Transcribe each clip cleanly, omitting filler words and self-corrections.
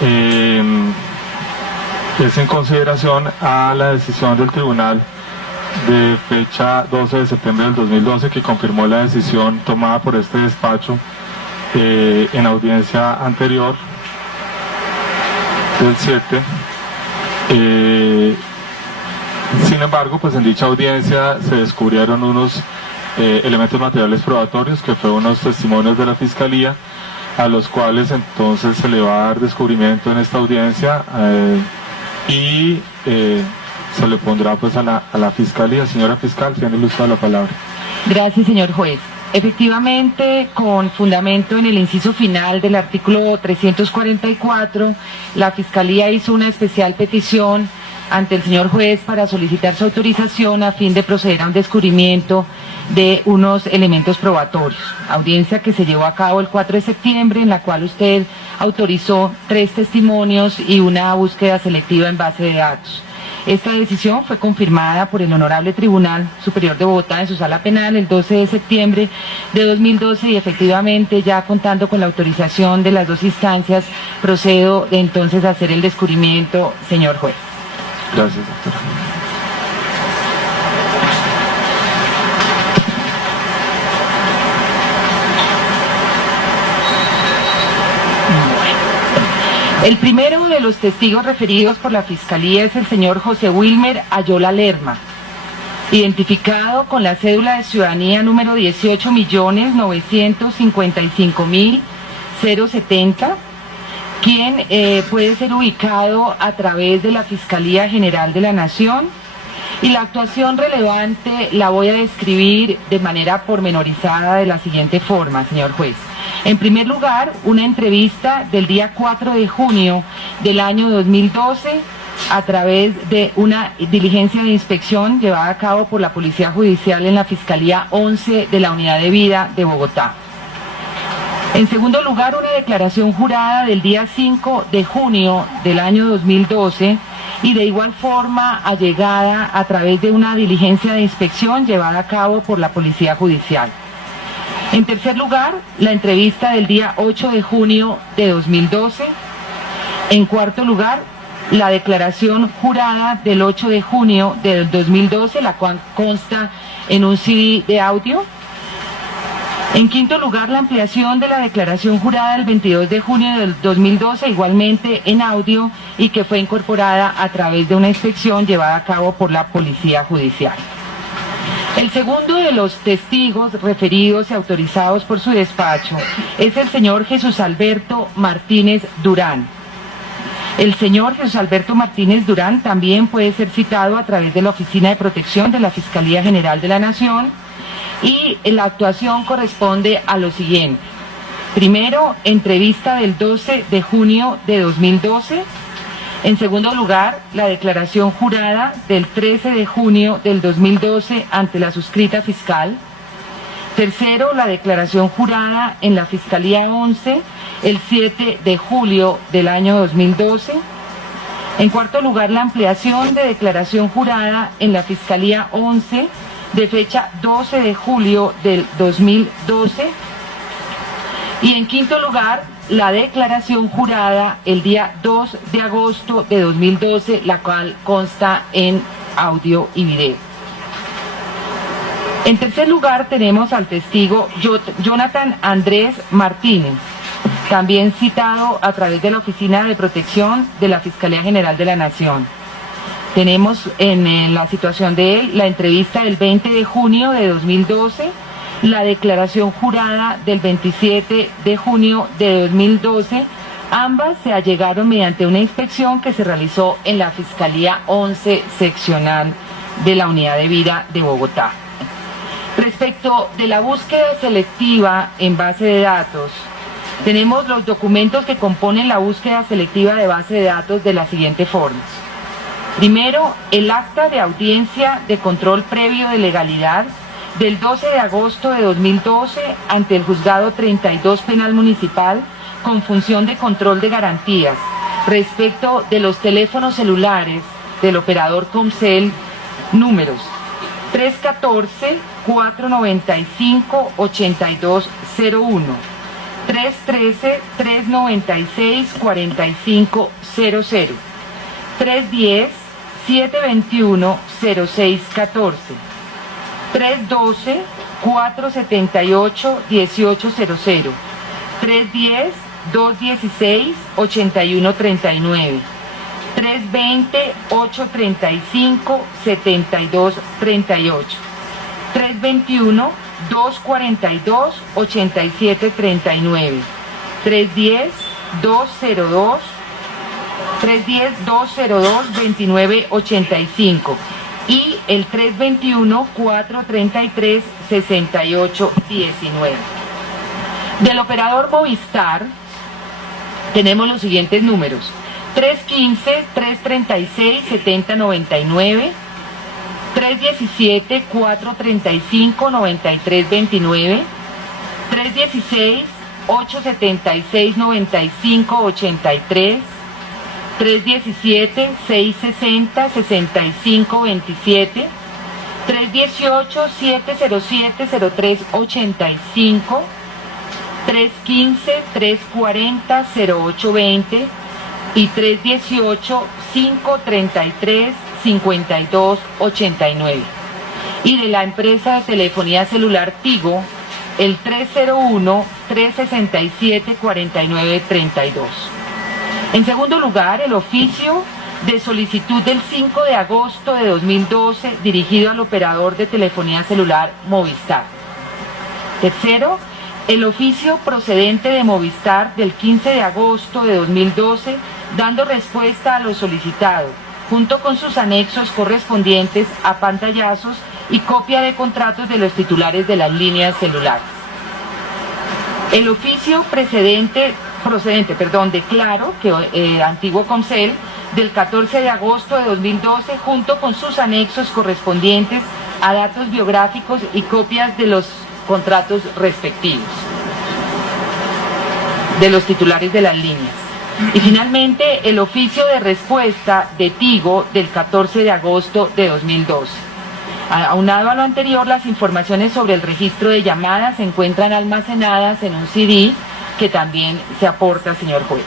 es en consideración a la decisión del tribunal de fecha 12 de septiembre del 2012 que confirmó la decisión tomada por este despacho en audiencia anterior del 7. Sin embargo, pues en dicha audiencia se descubrieron unos elementos materiales probatorios, que fueron unos testimonios de la Fiscalía, a los cuales entonces se le va a dar descubrimiento en esta audiencia y se le pondrá pues a la Fiscalía. Señora Fiscal, tiene el uso de la palabra. Gracias, señor juez. Efectivamente, con fundamento en el inciso final del artículo 344, la Fiscalía hizo una especial petición ante el señor juez para solicitar su autorización a fin de proceder a un descubrimiento de unos elementos probatorios. Audiencia que se llevó a cabo el 4 de septiembre, en la cual usted autorizó 3 testimonios y una búsqueda selectiva en base de datos. Esta decisión fue confirmada por el Honorable Tribunal Superior de Bogotá en su sala penal el 12 de septiembre de 2012 y efectivamente, ya contando con la autorización de las 2 instancias, procedo de entonces a hacer el descubrimiento, señor juez. Gracias, doctora. El primero de los testigos referidos por la Fiscalía es el señor José Wilmer Ayola Lerma, identificado con la cédula de ciudadanía número 18.955.070, quien puede ser ubicado a través de la Fiscalía General de la Nación, y la actuación relevante la voy a describir de manera pormenorizada de la siguiente forma, señor juez. En primer lugar, una entrevista del día 4 de junio del año 2012 a través de una diligencia de inspección llevada a cabo por la Policía Judicial en la Fiscalía 11 de la Unidad de Vida de Bogotá. En segundo lugar, una declaración jurada del día 5 de junio del año 2012 y de igual forma allegada a través de una diligencia de inspección llevada a cabo por la Policía Judicial. En tercer lugar, la entrevista del día 8 de junio de 2012. En cuarto lugar, la declaración jurada del 8 de junio del 2012, la cual consta en un CD de audio. En quinto lugar, la ampliación de la declaración jurada del 22 de junio del 2012, igualmente en audio, y que fue incorporada a través de una inspección llevada a cabo por la Policía Judicial. El segundo de los testigos referidos y autorizados por su despacho es el señor Jesús Alberto Martínez Durán. El señor Jesús Alberto Martínez Durán también puede ser citado a través de la Oficina de Protección de la Fiscalía General de la Nación, y la actuación corresponde a lo siguiente. Primero, entrevista del 12 de junio de 2012. En segundo lugar, la declaración jurada del 13 de junio del 2012 ante la suscrita fiscal. Tercero, la declaración jurada en la Fiscalía 11 el 7 de julio del año 2012. En cuarto lugar, la ampliación de declaración jurada en la Fiscalía 11 de fecha 12 de julio del 2012. Y en quinto lugar, la declaración jurada el día 2 de agosto de 2012, la cual consta en audio y video. En tercer lugar, tenemos al testigo Jonathan Andrés Martínez, también citado a través de la Oficina de Protección de la Fiscalía General de la Nación. Tenemos en la situación de él la entrevista del 20 de junio de 2012, la declaración jurada del 27 de junio de 2012, ambas se allegaron mediante una inspección que se realizó en la Fiscalía 11 seccional de la Unidad de Vida de Bogotá. Respecto de la búsqueda selectiva en base de datos, tenemos los documentos que componen la búsqueda selectiva de base de datos de las siguientes formas. Primero, el acta de audiencia de control previo de legalidad del 12 de agosto de 2012 ante el Juzgado 32 Penal Municipal con función de control de garantías respecto de los teléfonos celulares del operador Comcel números 314-495-8201, 313-396-4500, 310-721-0614, 312-478-1800, 310-216-8139, 320-835-7238, 321-242-8739, 310-202-2985 y el 321-433-6819. Del operador Movistar tenemos los siguientes números: 315-336-7099, 317-435-9329, 316-876-9583, 317-660-6527, 318-707-0385, 315-340-0820 y 318-533-5289. Y de la empresa de telefonía celular Tigo, el 301-367-4932. En segundo lugar, el oficio de solicitud del 5 de agosto de 2012 dirigido al operador de telefonía celular Movistar. Tercero, el oficio procedente de Movistar del 15 de agosto de 2012 dando respuesta a lo solicitado, junto con sus anexos correspondientes a pantallazos y copia de contratos de los titulares de las líneas celulares. El oficio procedente de Claro, antiguo Comcel, del 14 de agosto de 2012, junto con sus anexos correspondientes a datos biográficos y copias de los contratos respectivos de los titulares de las líneas. Y finalmente, el oficio de respuesta de Tigo del 14 de agosto de 2012. Aunado a lo anterior, las informaciones sobre el registro de llamadas se encuentran almacenadas en un CD que también se aporta, señor juez.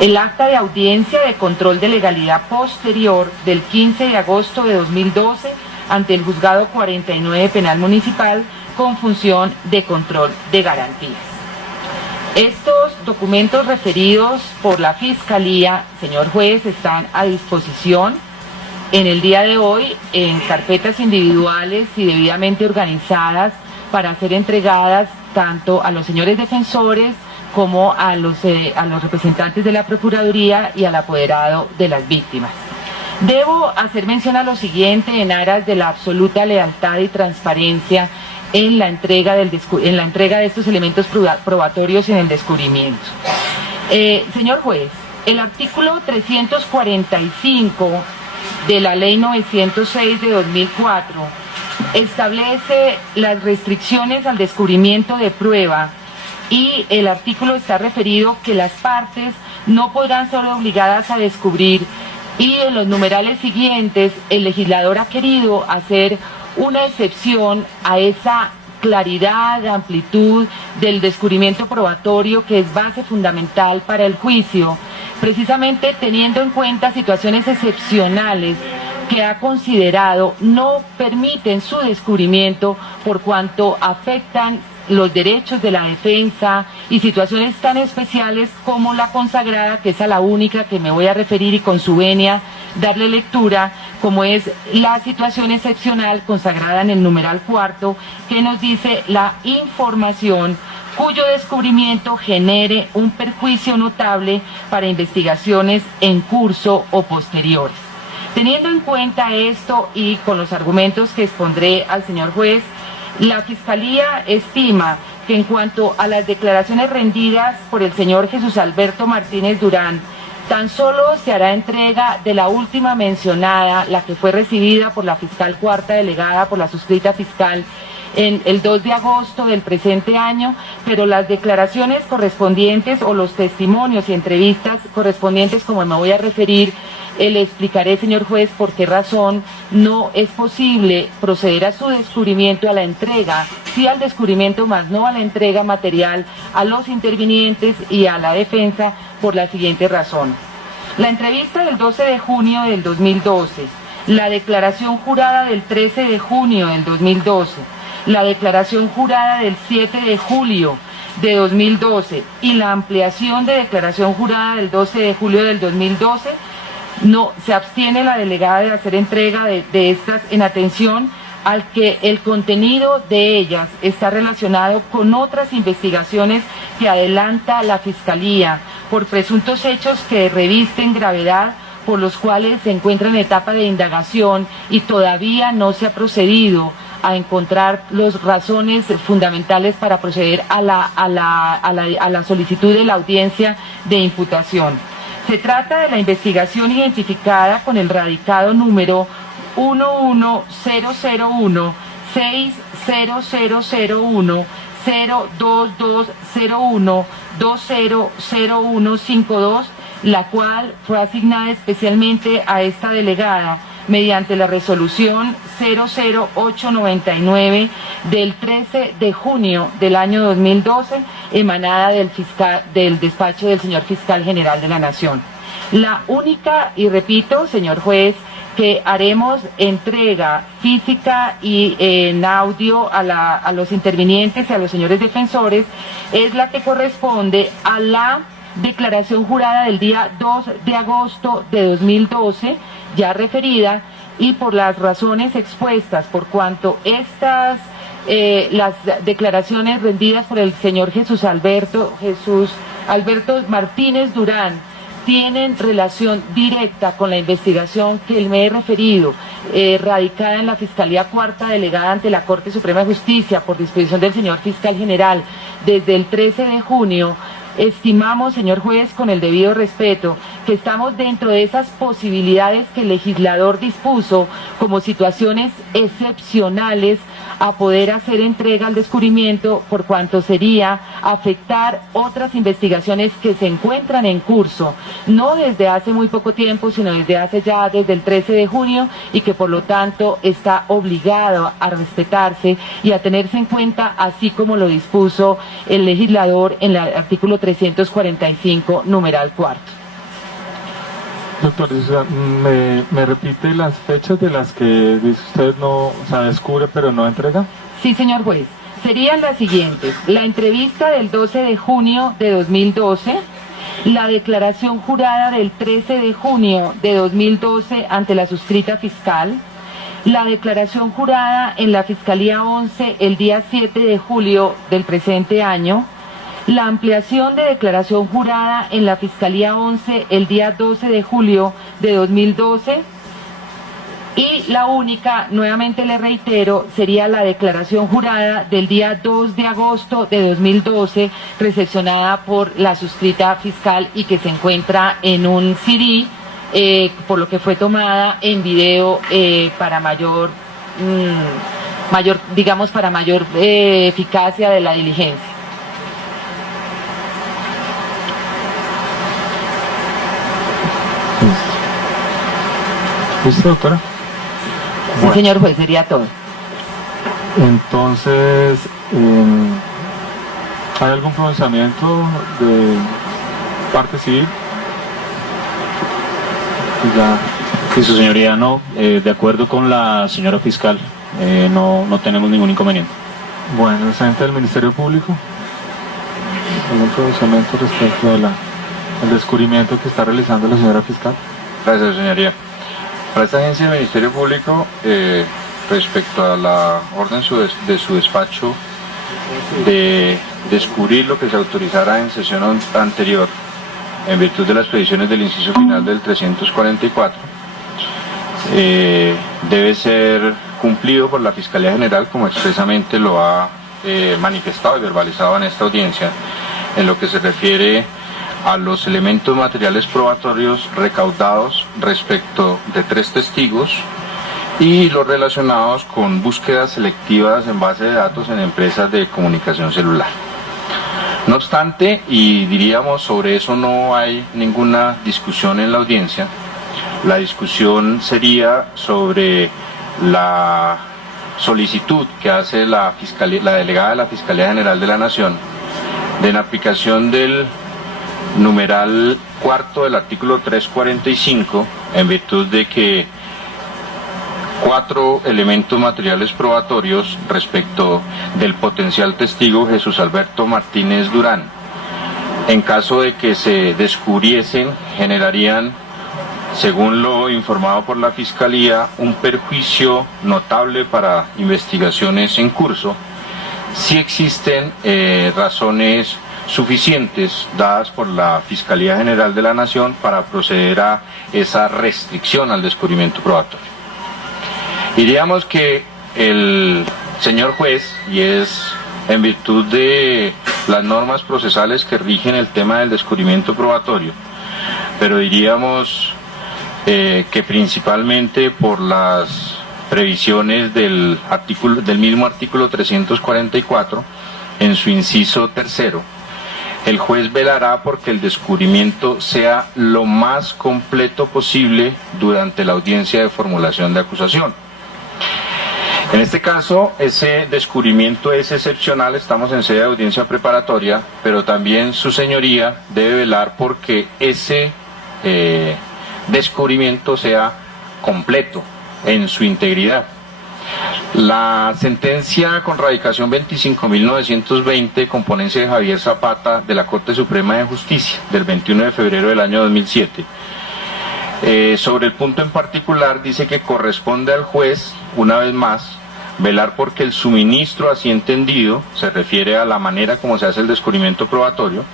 El acta de audiencia de control de legalidad posterior del 15 de agosto de 2012 ante el Juzgado 49 Penal Municipal con función de control de garantías. Estos documentos referidos por la Fiscalía, señor juez, están a disposición en el día de hoy en carpetas individuales y debidamente organizadas para ser entregadas tanto a los señores defensores como a los representantes de la Procuraduría y al apoderado de las víctimas. Debo hacer mención a lo siguiente en aras de la absoluta lealtad y transparencia en la entrega de estos elementos probatorios en el descubrimiento. Señor juez, el artículo 345 de la Ley 906 de 2004 establece las restricciones al descubrimiento de prueba y el artículo está referido que las partes no podrán ser obligadas a descubrir, y en los numerales siguientes el legislador ha querido hacer una excepción a esa claridad, amplitud del descubrimiento probatorio que es base fundamental para el juicio, precisamente teniendo en cuenta situaciones excepcionales que ha considerado no permiten su descubrimiento por cuanto afectan los derechos de la defensa y situaciones tan especiales como la consagrada, que es a la única que me voy a referir y con su venia darle lectura, como es la situación excepcional consagrada en el numeral cuarto, que nos dice la información cuyo descubrimiento genere un perjuicio notable para investigaciones en curso o posteriores. Teniendo en cuenta esto y con los argumentos que expondré al señor juez, la Fiscalía estima que en cuanto a las declaraciones rendidas por el señor Jesús Alberto Martínez Durán, tan solo se hará entrega de la última mencionada, la que fue recibida por la fiscal cuarta delegada por la suscrita fiscal en el 2 de agosto del presente año, pero las declaraciones correspondientes o los testimonios y entrevistas correspondientes, como me voy a referir, Le explicaré, señor juez, por qué razón no es posible proceder a su descubrimiento, a la entrega, sí al descubrimiento, más no a la entrega material a los intervinientes y a la defensa, por la siguiente razón. La entrevista del 12 de junio del 2012, la declaración jurada del 13 de junio del 2012, la declaración jurada del 7 de julio de 2012 y la ampliación de declaración jurada del 12 de julio del 2012, no se abstiene la delegada de hacer entrega de estas en atención al que el contenido de ellas está relacionado con otras investigaciones que adelanta la Fiscalía por presuntos hechos que revisten gravedad, por los cuales se encuentra en etapa de indagación y todavía no se ha procedido a encontrar las razones fundamentales para proceder a la solicitud de la audiencia de imputación. Se trata de la investigación identificada con el radicado número 11001 60001 02201 200152, la cual fue asignada especialmente a esta delegada mediante la resolución 00899 del 13 de junio del año 2012, emanada del despacho del señor Fiscal General de la Nación. La única, y repito, señor juez, que haremos entrega física y en audio a los intervinientes y a los señores defensores es la que corresponde a la declaración jurada del día 2 de agosto de 2012, ya referida, y por las razones expuestas, por cuanto estas, las declaraciones rendidas por el señor Jesús Alberto Martínez Durán, tienen relación directa con la investigación que me he referido, radicada en la Fiscalía Cuarta Delegada ante la Corte Suprema de Justicia por disposición del señor Fiscal General desde el 13 de junio, estimamos, señor juez, con el debido respeto, que estamos dentro de esas posibilidades que el legislador dispuso como situaciones excepcionales a poder hacer entrega al descubrimiento, por cuanto sería afectar otras investigaciones que se encuentran en curso, no desde hace muy poco tiempo, sino desde el 13 de junio, y que por lo tanto está obligado a respetarse y a tenerse en cuenta, así como lo dispuso el legislador en el artículo 345, numeral 4. Doctor, ¿me repite las fechas de las que dice usted no, descubre pero no entrega? Sí, señor juez. Serían las siguientes: la entrevista del 12 de junio de 2012, la declaración jurada del 13 de junio de 2012 ante la suscrita fiscal, la declaración jurada en la Fiscalía 11 el día 7 de julio del presente año, la ampliación de declaración jurada en la Fiscalía 11 el día 12 de julio de 2012 y la única, nuevamente le reitero, sería la declaración jurada del día 2 de agosto de 2012, recepcionada por la suscrita fiscal y que se encuentra en un CD, por lo que fue tomada en video para mayor eficacia de la diligencia. ¿Listo, doctora? Sí, Bueno. señor juez, sería todo. Entonces, ¿hay algún pronunciamiento de parte civil? Ya. Sí, su señoría, no. De acuerdo con la señora fiscal, no tenemos ningún inconveniente. Bueno, ¿representante del Ministerio Público? ¿Algún pronunciamiento respecto al descubrimiento que está realizando la señora fiscal? Gracias, señoría. Para esta agencia del Ministerio Público, respecto a la orden de su despacho de descubrir lo que se autorizara en sesión anterior, en virtud de las previsiones del inciso final del 344, debe ser cumplido por la Fiscalía General, como expresamente lo ha manifestado y verbalizado en esta audiencia, en lo que se refiere a los elementos materiales probatorios recaudados respecto de 3 testigos y los relacionados con búsquedas selectivas en base de datos en empresas de comunicación celular. No obstante, y diríamos sobre eso no hay ninguna discusión en la audiencia, La discusión sería sobre la solicitud que hace la delegada de la Fiscalía General de la Nación de en aplicación del numeral cuarto del artículo 345, en virtud de que 4 elementos materiales probatorios respecto del potencial testigo Jesús Alberto Martínez Durán, en caso de que se descubriesen, generarían, según lo informado por la Fiscalía, un perjuicio notable para investigaciones en curso, si existen razones suficientes dadas por la Fiscalía General de la Nación para proceder a esa restricción al descubrimiento probatorio. Diríamos que el señor juez, y es en virtud de las normas procesales que rigen el tema del descubrimiento probatorio, pero diríamos que principalmente por las previsiones del mismo artículo 344, en su inciso tercero, el juez velará porque el descubrimiento sea lo más completo posible durante la audiencia de formulación de acusación. En este caso, ese descubrimiento es excepcional, estamos en sede de audiencia preparatoria, pero también su señoría debe velar porque ese descubrimiento sea completo en su integridad. La sentencia con radicación 25.920, con ponencia de Javier Zapata de la Corte Suprema de Justicia del 21 de febrero del año 2007, sobre el punto en particular dice que corresponde al juez, una vez más, velar porque el suministro así entendido, se refiere a la manera como se hace el descubrimiento probatorio,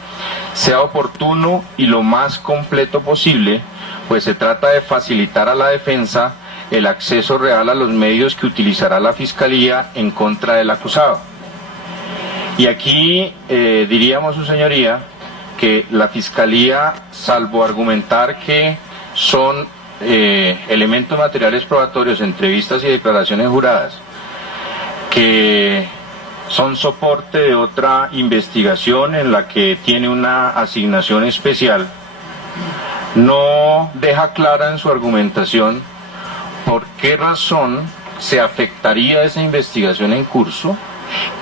sea oportuno y lo más completo posible, pues se trata de facilitar a la defensa el acceso real a los medios que utilizará la Fiscalía en contra del acusado. Y aquí diríamos, su señoría, que la Fiscalía, salvo argumentar que son elementos materiales probatorios, entrevistas y declaraciones juradas, que son soporte de otra investigación en la que tiene una asignación especial, no deja clara en su argumentación por qué razón se afectaría esa investigación en curso,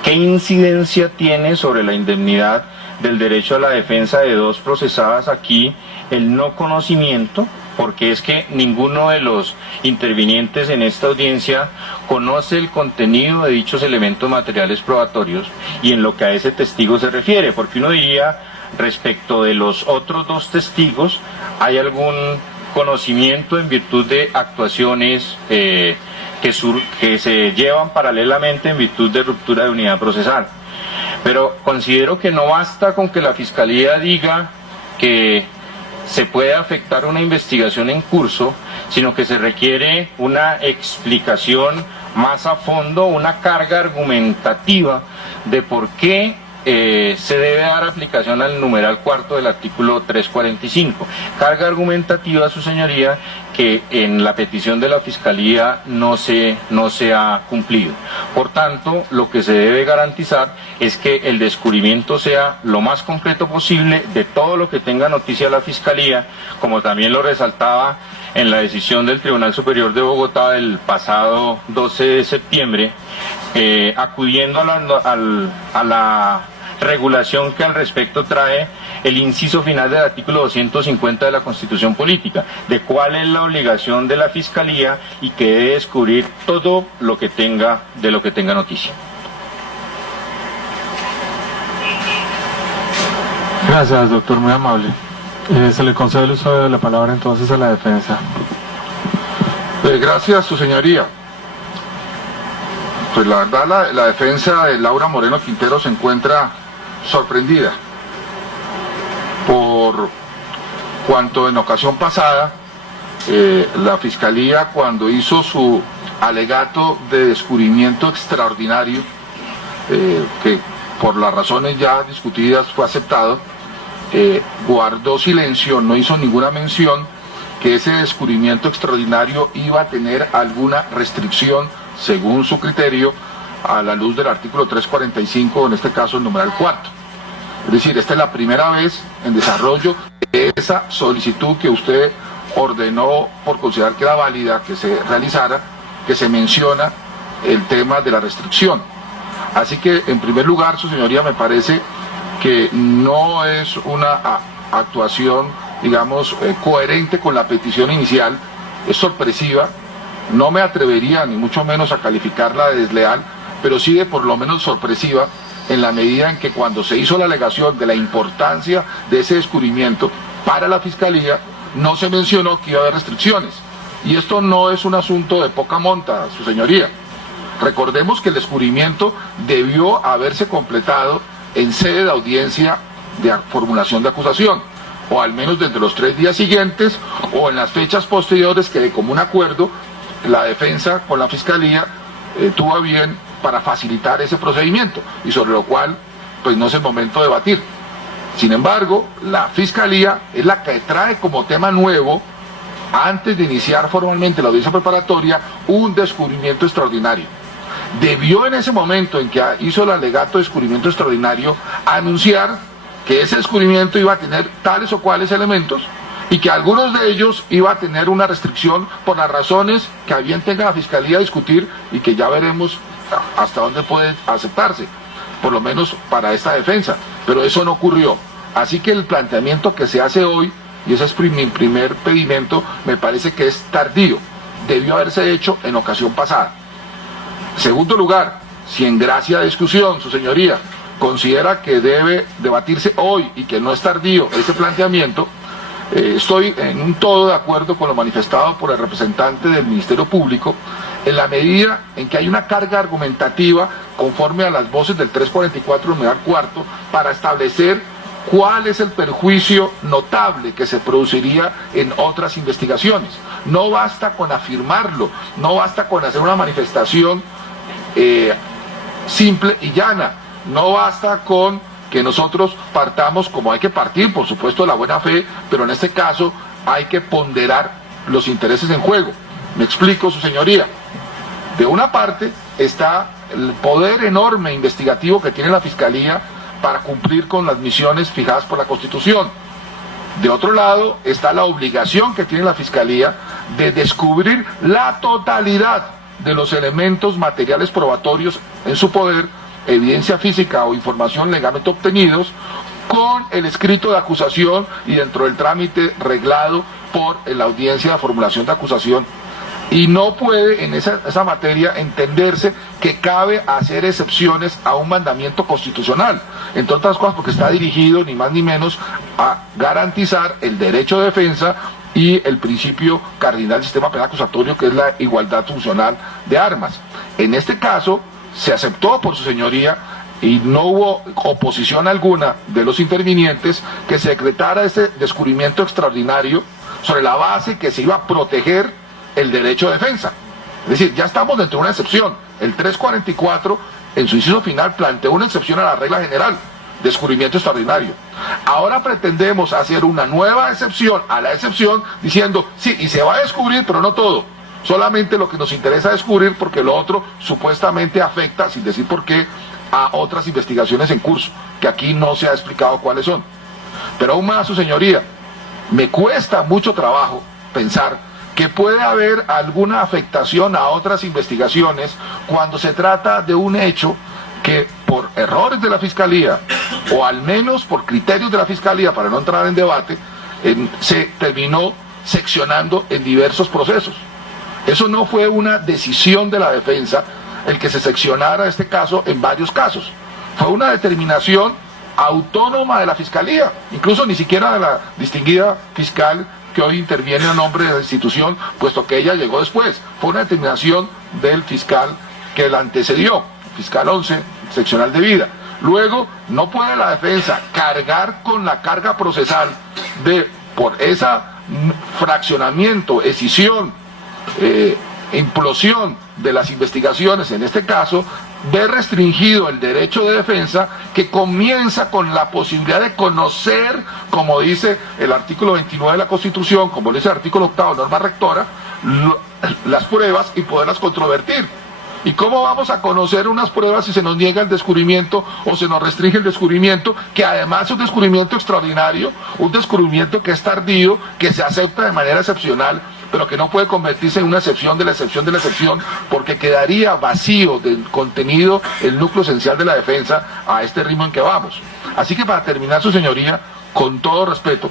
qué incidencia tiene sobre la indemnidad del derecho a la defensa de dos procesadas aquí el no conocimiento, porque es que ninguno de los intervinientes en esta audiencia conoce el contenido de dichos elementos materiales probatorios y en lo que a ese testigo se refiere, porque uno diría, respecto de los otros 2 testigos, hay algún conocimiento en virtud de actuaciones que se llevan paralelamente en virtud de ruptura de unidad procesal. Pero considero que no basta con que la Fiscalía diga que se puede afectar una investigación en curso, sino que se requiere una explicación más a fondo, una carga argumentativa de por qué se debe dar aplicación al numeral cuarto del artículo 345. Carga argumentativa, su señoría, que en la petición de la Fiscalía no se ha cumplido. Por tanto, lo que se debe garantizar es que el descubrimiento sea lo más completo posible de todo lo que tenga noticia la Fiscalía, como también lo resaltaba en la decisión del Tribunal Superior de Bogotá del pasado 12 de septiembre, acudiendo a la regulación que al respecto trae el inciso final del artículo 250 de la Constitución Política, de cuál es la obligación de la Fiscalía y que debe descubrir todo lo que tenga noticia. Gracias, doctor, muy amable. Se le concede el uso de la palabra entonces a la defensa. Gracias, su señoría. Pues la verdad, la defensa de Laura Moreno Quintero se encuentra sorprendida por cuanto en ocasión pasada la Fiscalía, cuando hizo su alegato de descubrimiento extraordinario, que por las razones ya discutidas fue aceptado, guardó silencio, no hizo ninguna mención que ese descubrimiento extraordinario iba a tener alguna restricción, según su criterio, a la luz del artículo 345, en este caso el numeral cuarto. Es decir, esta es la primera vez en desarrollo de esa solicitud que usted ordenó, por considerar que era válida que se realizara, que se menciona el tema de la restricción. Así que, en primer lugar, su señoría, me parece que no es una actuación, digamos, coherente con la petición inicial, es sorpresiva, no me atrevería ni mucho menos a calificarla de desleal, pero sí de por lo menos sorpresiva, en la medida en que cuando se hizo la alegación de la importancia de ese descubrimiento para la Fiscalía, no se mencionó que iba a haber restricciones. Y esto no es un asunto de poca monta, su señoría. Recordemos que el descubrimiento debió haberse completado en sede de audiencia de formulación de acusación, o al menos desde los 3 días siguientes, o en las fechas posteriores que de común acuerdo la defensa con la Fiscalía tuvo a bien para facilitar ese procedimiento, y sobre lo cual pues no es el momento de debatir. Sin embargo, la Fiscalía es la que trae como tema nuevo, antes de iniciar formalmente la audiencia preparatoria, un descubrimiento extraordinario. Debió en ese momento en que hizo el alegato de descubrimiento extraordinario anunciar que ese descubrimiento iba a tener tales o cuales elementos y que algunos de ellos iba a tener una restricción por las razones que a bien tenga la Fiscalía a discutir y que ya veremos hasta dónde pueden aceptarse, por lo menos para esta defensa. Pero eso no ocurrió. Así que el planteamiento que se hace hoy, y ese es mi primer pedimento, me parece que es tardío. Debió haberse hecho en ocasión pasada. Segundo lugar, si en gracia de discusión, su señoría, considera que debe debatirse hoy y que no es tardío ese planteamiento, estoy en un todo de acuerdo con lo manifestado por el representante del Ministerio Público, en la medida en que hay una carga argumentativa conforme a las voces del 344 numeral cuarto para establecer cuál es el perjuicio notable que se produciría en otras investigaciones. No basta con afirmarlo, no basta con hacer una manifestación simple y llana, no basta con que nosotros partamos como hay que partir, por supuesto, de la buena fe, pero en este caso hay que ponderar los intereses en juego. Me explico, su señoría. De una parte está el poder enorme investigativo que tiene la Fiscalía para cumplir con las misiones fijadas por la Constitución. De otro lado está la obligación que tiene la Fiscalía de descubrir la totalidad de los elementos materiales probatorios en su poder, evidencia física o información legalmente obtenidos, con el escrito de acusación y dentro del trámite reglado por la audiencia de formulación de acusación. Y no puede en esa materia entenderse que cabe hacer excepciones a un mandamiento constitucional, entre otras cosas porque está dirigido ni más ni menos a garantizar el derecho de defensa y el principio cardinal del sistema penal acusatorio, que es la igualdad funcional de armas. En este caso se aceptó por su señoría y no hubo oposición alguna de los intervinientes que se decretara este descubrimiento extraordinario sobre la base que se iba a proteger el derecho de defensa. Es decir, ya estamos dentro de una excepción. El 344 en su inciso final planteó una excepción a la regla general, descubrimiento extraordinario. Ahora pretendemos hacer una nueva excepción a la excepción diciendo, sí, y se va a descubrir, pero no todo, solamente lo que nos interesa descubrir, porque lo otro supuestamente afecta, sin decir por qué, a otras investigaciones en curso, que aquí no se ha explicado cuáles son. Pero aún más, su señoría, me cuesta mucho trabajo pensar que puede haber alguna afectación a otras investigaciones cuando se trata de un hecho que por errores de la Fiscalía, o al menos por criterios de la Fiscalía, para no entrar en debate, se terminó seccionando en diversos procesos. Eso no fue una decisión de la defensa el que se seccionara este caso en varios casos. Fue una determinación autónoma de la Fiscalía, incluso ni siquiera de la distinguida fiscal que hoy interviene a nombre de la institución, puesto que ella llegó después. Fue una determinación del fiscal que la antecedió, fiscal 11, seccional de vida. Luego, no puede la defensa cargar con la carga procesal por ese fraccionamiento, escisión, implosión de las investigaciones, en este caso, ver restringido el derecho de defensa, que comienza con la posibilidad de conocer, como dice el artículo 29 de la Constitución, como dice el artículo 8, norma rectora, las pruebas y poderlas controvertir. ¿Y cómo vamos a conocer unas pruebas si se nos niega el descubrimiento o se nos restringe el descubrimiento, que además es un descubrimiento extraordinario, un descubrimiento que es tardío, que se acepta de manera excepcional, pero que no puede convertirse en una excepción de la excepción de la excepción, porque quedaría vacío del contenido el núcleo esencial de la defensa a este ritmo en que vamos? Así que, para terminar, su señoría, con todo respeto,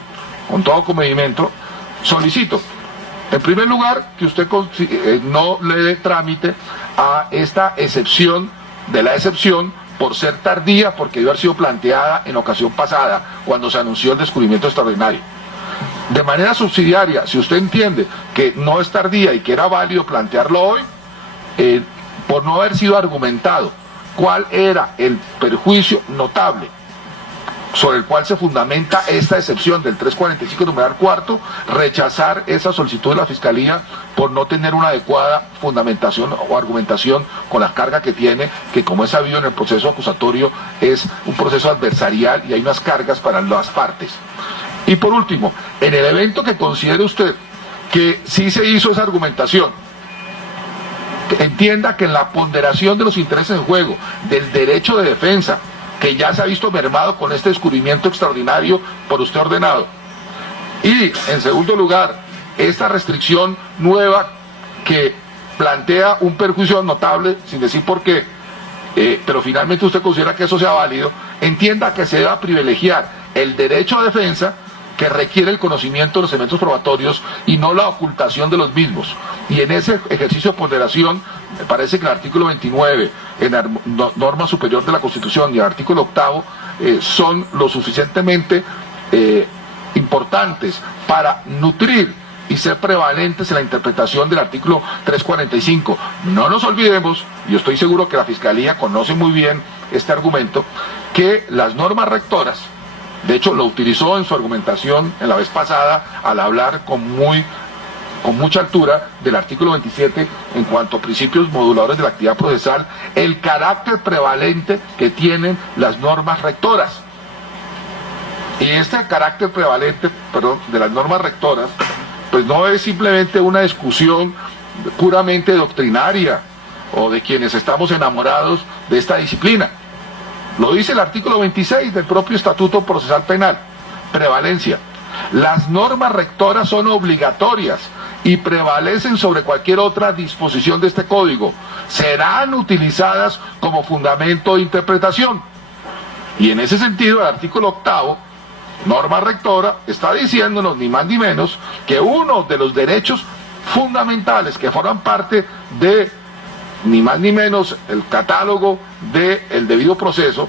con todo comedimiento, solicito, en primer lugar, que usted no le dé trámite a esta excepción de la excepción por ser tardía, porque debió haber sido planteada en ocasión pasada, cuando se anunció el descubrimiento extraordinario. De manera subsidiaria, si usted entiende que no es tardía y que era válido plantearlo hoy, por no haber sido argumentado cuál era el perjuicio notable sobre el cual se fundamenta esta excepción del 345 numeral cuarto, rechazar esa solicitud de la Fiscalía por no tener una adecuada fundamentación o argumentación con la carga que tiene, que, como es sabido en el proceso acusatorio, es un proceso adversarial y hay unas cargas para las partes. Y por último, en el evento que considere usted que sí se hizo esa argumentación, entienda que en la ponderación de los intereses en juego, del derecho de defensa, que ya se ha visto mermado con este descubrimiento extraordinario por usted ordenado, y en segundo lugar, esta restricción nueva que plantea un perjuicio notable, sin decir por qué, pero finalmente usted considera que eso sea válido, entienda que se deba privilegiar el derecho a defensa, que requiere el conocimiento de los elementos probatorios y no la ocultación de los mismos. Y en ese ejercicio de ponderación, me parece que el artículo 29, en la norma superior de la Constitución, y el artículo 8 son lo suficientemente importantes para nutrir y ser prevalentes en la interpretación del artículo 345. No nos olvidemos, y estoy seguro que la Fiscalía conoce muy bien este argumento, que las normas rectoras, de hecho lo utilizó en su argumentación en la vez pasada al hablar con mucha altura del artículo 27 en cuanto a principios moduladores de la actividad procesal, el carácter prevalente que tienen las normas rectoras. Y este carácter prevalente, de las normas rectoras, pues no es simplemente una discusión puramente doctrinaria o de quienes estamos enamorados de esta disciplina. Lo dice el artículo 26 del propio Estatuto Procesal Penal. Prevalencia. Las normas rectoras son obligatorias y prevalecen sobre cualquier otra disposición de este código. Serán utilizadas como fundamento de interpretación. Y en ese sentido, el artículo 8, norma rectora, está diciéndonos ni más ni menos que uno de los derechos fundamentales que forman parte de ni más ni menos el catálogo del debido proceso,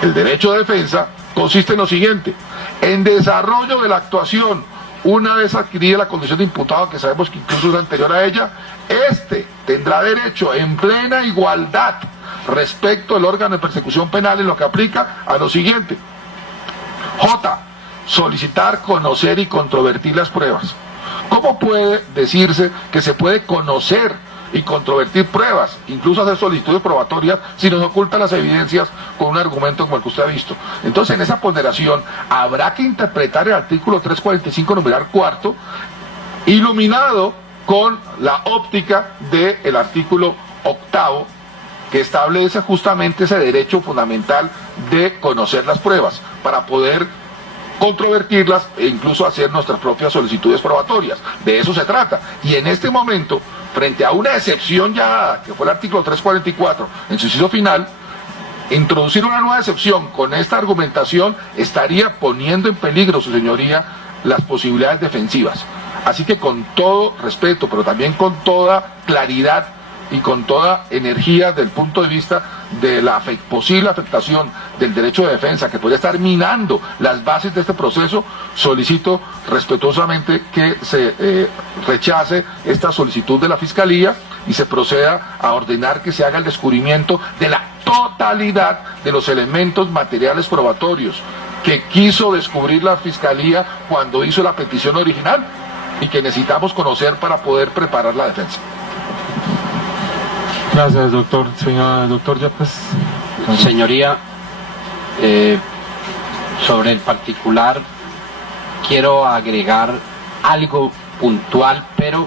el derecho de defensa, consiste en lo siguiente: en desarrollo de la actuación, una vez adquirida la condición de imputado, que sabemos que incluso es anterior a ella, éste tendrá derecho en plena igualdad respecto al órgano de persecución penal en lo que aplica a lo siguiente. J. Solicitar, conocer y controvertir las pruebas. ¿Cómo puede decirse que se puede conocer y controvertir pruebas, incluso hacer solicitudes probatorias, si nos ocultan las evidencias con un argumento como el que usted ha visto? Entonces, en esa ponderación habrá que interpretar el artículo 345 numeral cuarto, iluminado con la óptica del artículo 8, que establece justamente ese derecho fundamental de conocer las pruebas para poder controvertirlas e incluso hacer nuestras propias solicitudes probatorias. De eso se trata. Y en este momento, frente a una excepción ya dada, que fue el artículo 344, en su inciso final, introducir una nueva excepción con esta argumentación estaría poniendo en peligro, su señoría, las posibilidades defensivas. Así que, con todo respeto, pero también con toda claridad y con toda energía del punto de vista de la posible afectación del derecho de defensa que podría estar minando las bases de este proceso, solicito respetuosamente que se rechace esta solicitud de la Fiscalía y se proceda a ordenar que se haga el descubrimiento de la totalidad de los elementos materiales probatorios que quiso descubrir la Fiscalía cuando hizo la petición original y que necesitamos conocer para poder preparar la defensa. Gracias, doctor. Señor doctor Yepes. Señoría, sobre el particular quiero agregar algo puntual, pero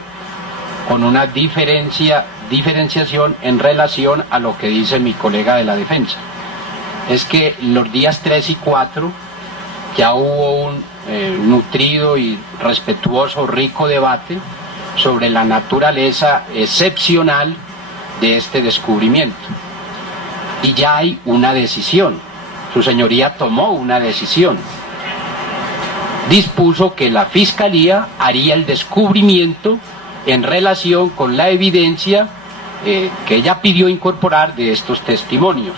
con una diferencia diferenciación en relación a lo que dice mi colega de la defensa. Es que los días 3 y 4 ya hubo un nutrido y respetuoso, rico debate sobre la naturaleza excepcional de este descubrimiento. Y ya hay una decisión. Su señoría tomó una decisión. Dispuso que la Fiscalía haría el descubrimiento en relación con la evidencia que ella pidió incorporar de estos testimonios.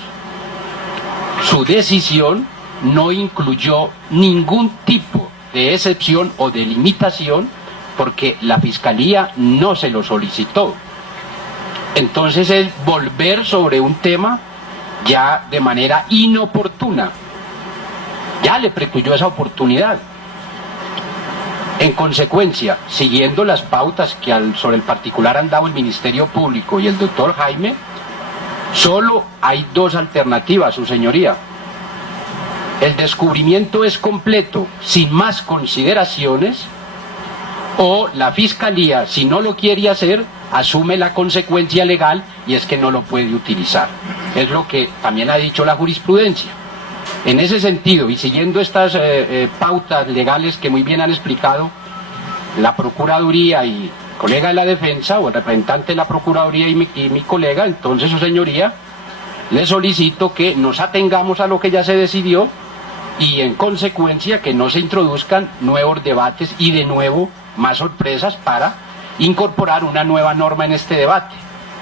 Su decisión no incluyó ningún tipo de excepción o de limitación porque la Fiscalía no se lo solicitó. Entonces es volver sobre un tema ya de manera inoportuna. Ya le precluyó esa oportunidad. En consecuencia, siguiendo las pautas que sobre el particular han dado el Ministerio Público y el doctor Jaime, solo hay dos alternativas, su señoría. El descubrimiento es completo, sin más consideraciones, o la Fiscalía, si no lo quiere hacer, asume la consecuencia legal y es que no lo puede utilizar. Es lo que también ha dicho la jurisprudencia. En ese sentido, y siguiendo estas pautas legales que muy bien han explicado la Procuraduría y colega de la defensa, o el representante de la Procuraduría y mi colega, entonces, su señoría, le solicito que nos atengamos a lo que ya se decidió y en consecuencia que no se introduzcan nuevos debates y de nuevo más sorpresas para incorporar una nueva norma en este debate,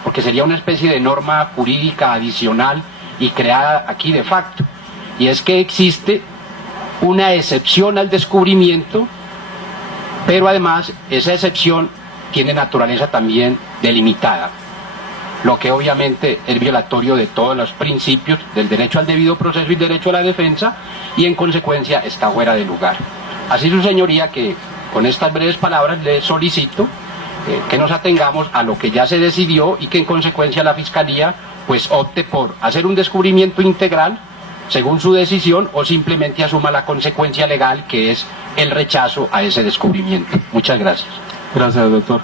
porque sería una especie de norma jurídica adicional y creada aquí de facto. Y es que existe una excepción al descubrimiento, pero además esa excepción tiene naturaleza también delimitada, lo que obviamente es violatorio de todos los principios del derecho al debido proceso y derecho a la defensa, y en consecuencia está fuera de lugar. Así, su señoría, que con estas breves palabras le solicito que nos atengamos a lo que ya se decidió y que en consecuencia la Fiscalía pues opte por hacer un descubrimiento integral según su decisión o simplemente asuma la consecuencia legal que es el rechazo a ese descubrimiento. Muchas gracias. Gracias, doctor.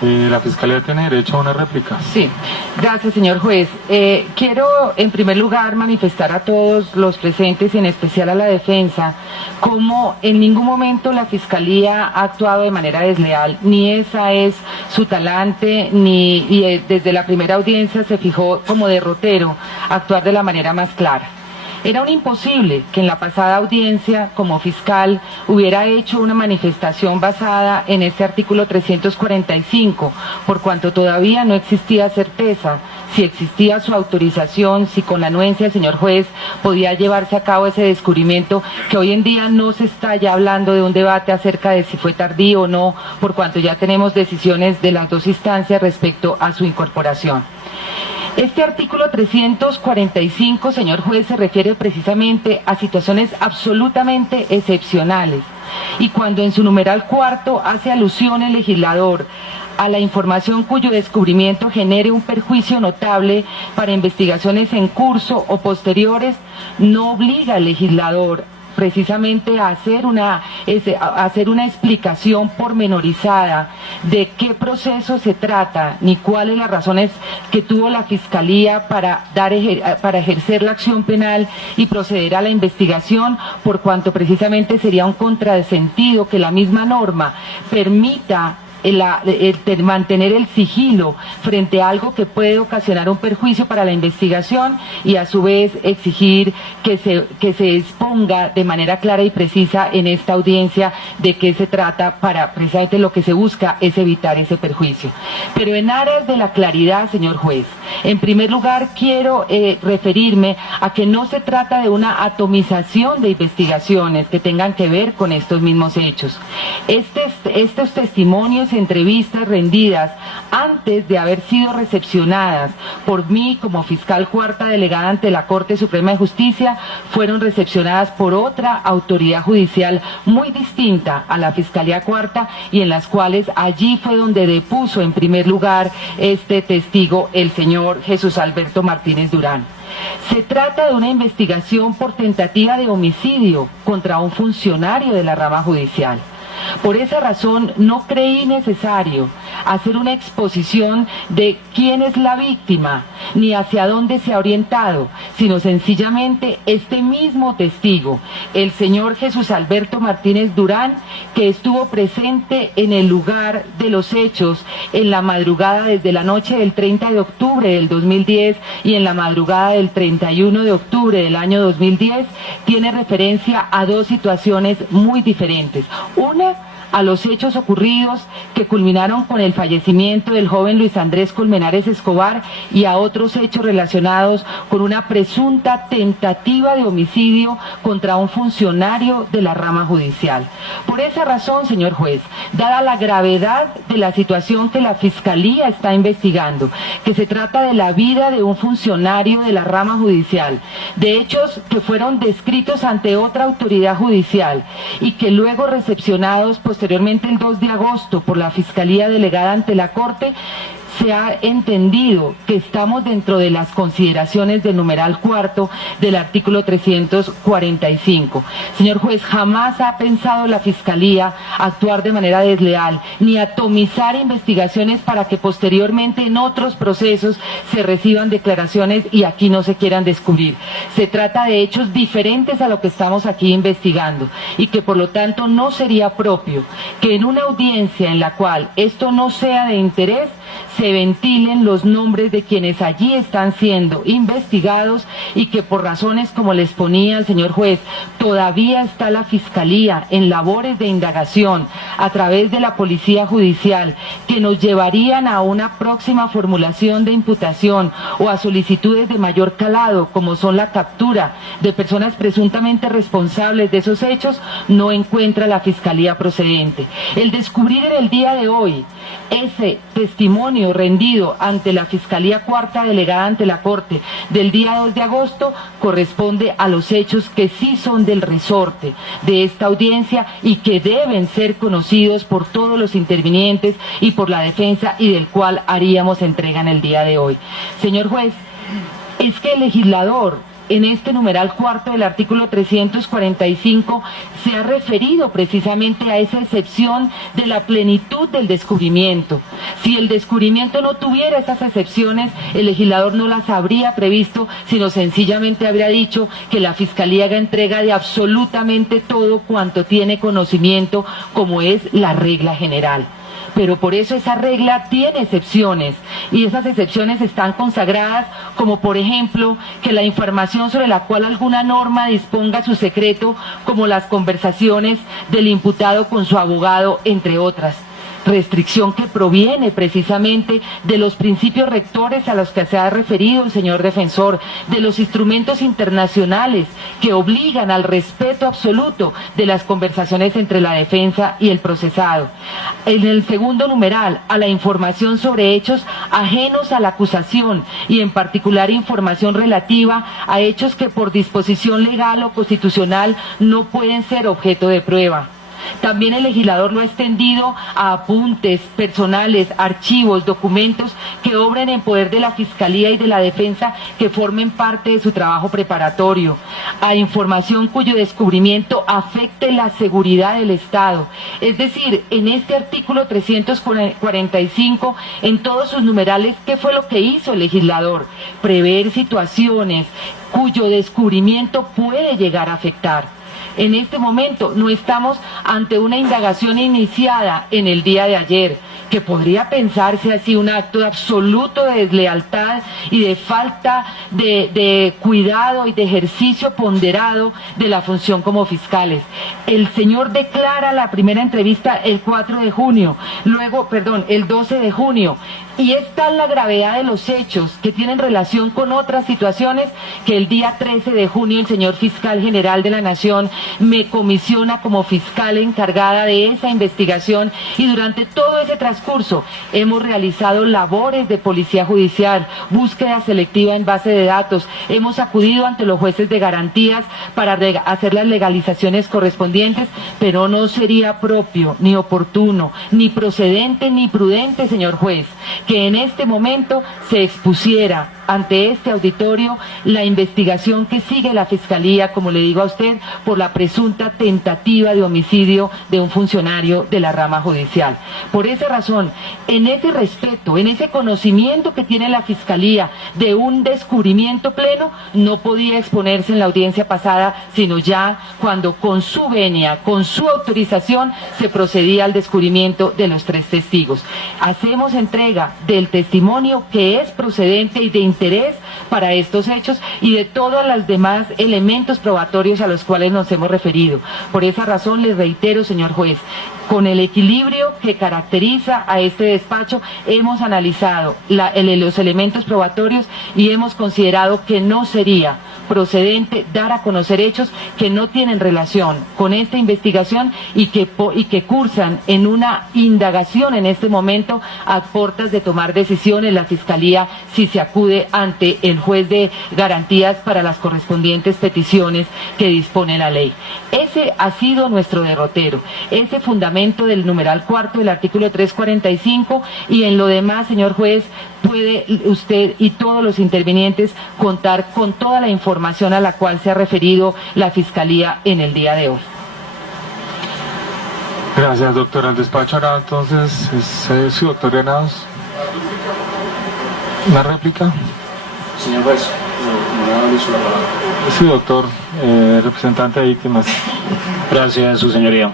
¿La Fiscalía tiene derecho a una réplica? Sí, gracias, señor juez. Quiero, en primer lugar, manifestar a todos los presentes y en especial a la defensa como en ningún momento la Fiscalía ha actuado de manera desleal, ni esa es su talante, ni desde la primera audiencia se fijó como derrotero actuar de la manera más clara. Era un imposible que en la pasada audiencia, como fiscal, hubiera hecho una manifestación basada en este artículo 345, por cuanto todavía no existía certeza si existía su autorización, si con la anuencia del señor juez podía llevarse a cabo ese descubrimiento, que hoy en día no se está ya hablando de un debate acerca de si fue tardío o no, por cuanto ya tenemos decisiones de las dos instancias respecto a su incorporación. Este artículo 345, señor juez, se refiere precisamente a situaciones absolutamente excepcionales y cuando en su numeral cuarto hace alusión el legislador a la información cuyo descubrimiento genere un perjuicio notable para investigaciones en curso o posteriores, no obliga al legislador precisamente a hacer una explicación pormenorizada de qué proceso se trata, ni cuáles las razones que tuvo la Fiscalía para ejercer la acción penal y proceder a la investigación, por cuanto precisamente sería un contrasentido que la misma norma permita mantener el sigilo frente a algo que puede ocasionar un perjuicio para la investigación y a su vez exigir que se exponga de manera clara y precisa en esta audiencia de qué se trata, para precisamente lo que se busca es evitar ese perjuicio. Pero en aras de la claridad, señor juez, en primer lugar quiero referirme a que no se trata de una atomización de investigaciones que tengan que ver con estos mismos hechos. Estos testimonios, entrevistas rendidas antes de haber sido recepcionadas por mí como fiscal cuarta delegada ante la Corte Suprema de Justicia, fueron recepcionadas por otra autoridad judicial muy distinta a la Fiscalía Cuarta y en las cuales allí fue donde depuso en primer lugar este testigo, el señor Jesús Alberto Martínez Durán. Se trata de una investigación por tentativa de homicidio contra un funcionario de la rama judicial. Por esa razón no creí necesario hacer una exposición de quién es la víctima, ni hacia dónde se ha orientado, sino sencillamente este mismo testigo, el señor Jesús Alberto Martínez Durán, que estuvo presente en el lugar de los hechos en la madrugada desde la noche del 30 de octubre del 2010 y en la madrugada del 31 de octubre del año 2010, tiene referencia a dos situaciones muy diferentes. Una, a los hechos ocurridos que culminaron con el fallecimiento del joven Luis Andrés Colmenares Escobar, y a otros hechos relacionados con una presunta tentativa de homicidio contra un funcionario de la rama judicial. Por esa razón, señor juez, dada la gravedad de la situación que la Fiscalía está investigando, que se trata de la vida de un funcionario de la rama judicial, de hechos que fueron descritos ante otra autoridad judicial y que luego recepcionados posteriormente el 2 de agosto por la Fiscalía delegada ante la Corte, se ha entendido que estamos dentro de las consideraciones del numeral cuarto del artículo 345. Señor juez, jamás ha pensado la Fiscalía actuar de manera desleal, ni atomizar investigaciones para que posteriormente en otros procesos se reciban declaraciones y aquí no se quieran descubrir. Se trata de hechos diferentes a lo que estamos aquí investigando y que por lo tanto no sería propio que en una audiencia en la cual esto no sea de interés, se ventilen los nombres de quienes allí están siendo investigados y que por razones, como les ponía el señor juez, todavía está la Fiscalía en labores de indagación a través de la Policía Judicial que nos llevarían a una próxima formulación de imputación o a solicitudes de mayor calado, como son la captura de personas presuntamente responsables de esos hechos, no encuentra la Fiscalía procedente. El descubrir en el día de hoy ese testimonio rendido ante la Fiscalía Cuarta delegada ante la Corte del día 2 de agosto corresponde a los hechos que sí son del resorte de esta audiencia y que deben ser conocidos por todos los intervinientes y por la defensa, y del cual haríamos entrega en el día de hoy. Señor juez, es que el legislador en este numeral cuarto del artículo 345 se ha referido precisamente a esa excepción de la plenitud del descubrimiento. Si el descubrimiento no tuviera esas excepciones, el legislador no las habría previsto, sino sencillamente habría dicho que la Fiscalía haga entrega de absolutamente todo cuanto tiene conocimiento, como es la regla general. Pero por eso esa regla tiene excepciones, y esas excepciones están consagradas, como por ejemplo que la información sobre la cual alguna norma disponga su secreto, como las conversaciones del imputado con su abogado, entre otras. Restricción que proviene precisamente de los principios rectores a los que se ha referido el señor defensor, de los instrumentos internacionales que obligan al respeto absoluto de las conversaciones entre la defensa y el procesado. En el segundo numeral, a la información sobre hechos ajenos a la acusación y en particular información relativa a hechos que por disposición legal o constitucional no pueden ser objeto de prueba. También el legislador lo ha extendido a apuntes personales, archivos, documentos que obren en poder de la Fiscalía y de la Defensa que formen parte de su trabajo preparatorio, a información cuyo descubrimiento afecte la seguridad del Estado. Es decir, en este artículo 345, en todos sus numerales, ¿qué fue lo que hizo el legislador? Prever situaciones cuyo descubrimiento puede llegar a afectar. En este momento no estamos ante una indagación iniciada en el día de ayer, que podría pensarse así un acto de absoluto de deslealtad y de falta de cuidado y de ejercicio ponderado de la función como fiscales. El señor declara la primera entrevista el 4 de junio, luego, el 12 de junio, y es tal la gravedad de los hechos que tienen relación con otras situaciones que el día 13 de junio el señor fiscal general de la Nación me comisiona como fiscal encargada de esa investigación, y durante todo ese transcurso hemos realizado labores de policía judicial, búsqueda selectiva en base de datos, hemos acudido ante los jueces de garantías para hacer las legalizaciones correspondientes, pero no sería propio, ni oportuno, ni procedente, ni prudente, señor juez, que en este momento se expusiera ante este auditorio la investigación que sigue la Fiscalía, como le digo a usted, por la presunta tentativa de homicidio de un funcionario de la rama judicial. Por esa razón, en ese respeto, en ese conocimiento que tiene la Fiscalía de un descubrimiento pleno, no podía exponerse en la audiencia pasada, sino ya cuando con su venia, con su autorización, se procedía al descubrimiento de los 3 testigos. Hacemos entrega del testimonio que es procedente y de interés para estos hechos y de todos los demás elementos probatorios a los cuales nos hemos referido. Por esa razón les reitero, señor juez, con el equilibrio que caracteriza a este despacho, hemos analizado los elementos probatorios y hemos considerado que no sería procedente dar a conocer hechos que no tienen relación con esta investigación y que cursan en una indagación en este momento a puertas de tomar decisiones la Fiscalía si se acude ante el juez de garantías para las correspondientes peticiones que dispone la ley. Ese ha sido nuestro derrotero, ese fundamento del numeral 4 del artículo 345, y en lo demás, señor juez, puede usted y todos los intervinientes contar con toda la información a la cual se ha referido la Fiscalía en el día de hoy. Gracias, doctora. El despacho ahora entonces es su doctor Granados. ¿Una réplica? Señor juez, no hizo la palabra. Sí, doctor, representante de víctimas. Gracias, su señoría.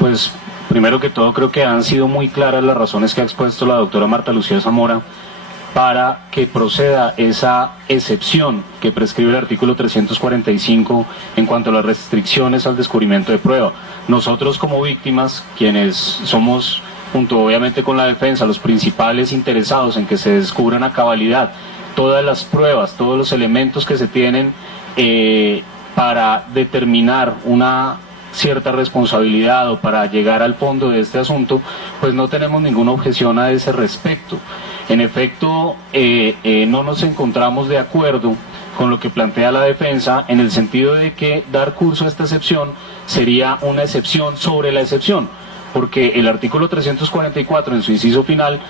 Pues, primero que todo, creo que han sido muy claras las razones que ha expuesto la doctora Marta Lucía Zamora para que proceda esa excepción que prescribe el artículo 345 en cuanto a las restricciones al descubrimiento de prueba. Nosotros como víctimas, quienes somos, junto obviamente con la defensa, los principales interesados en que se descubran a cabalidad todas las pruebas, todos los elementos que se tienen para determinar una cierta responsabilidad o para llegar al fondo de este asunto, pues no tenemos ninguna objeción a ese respecto. En efecto, no nos encontramos de acuerdo con lo que plantea la defensa en el sentido de que dar curso a esta excepción sería una excepción sobre la excepción, porque el artículo 344 en su inciso final,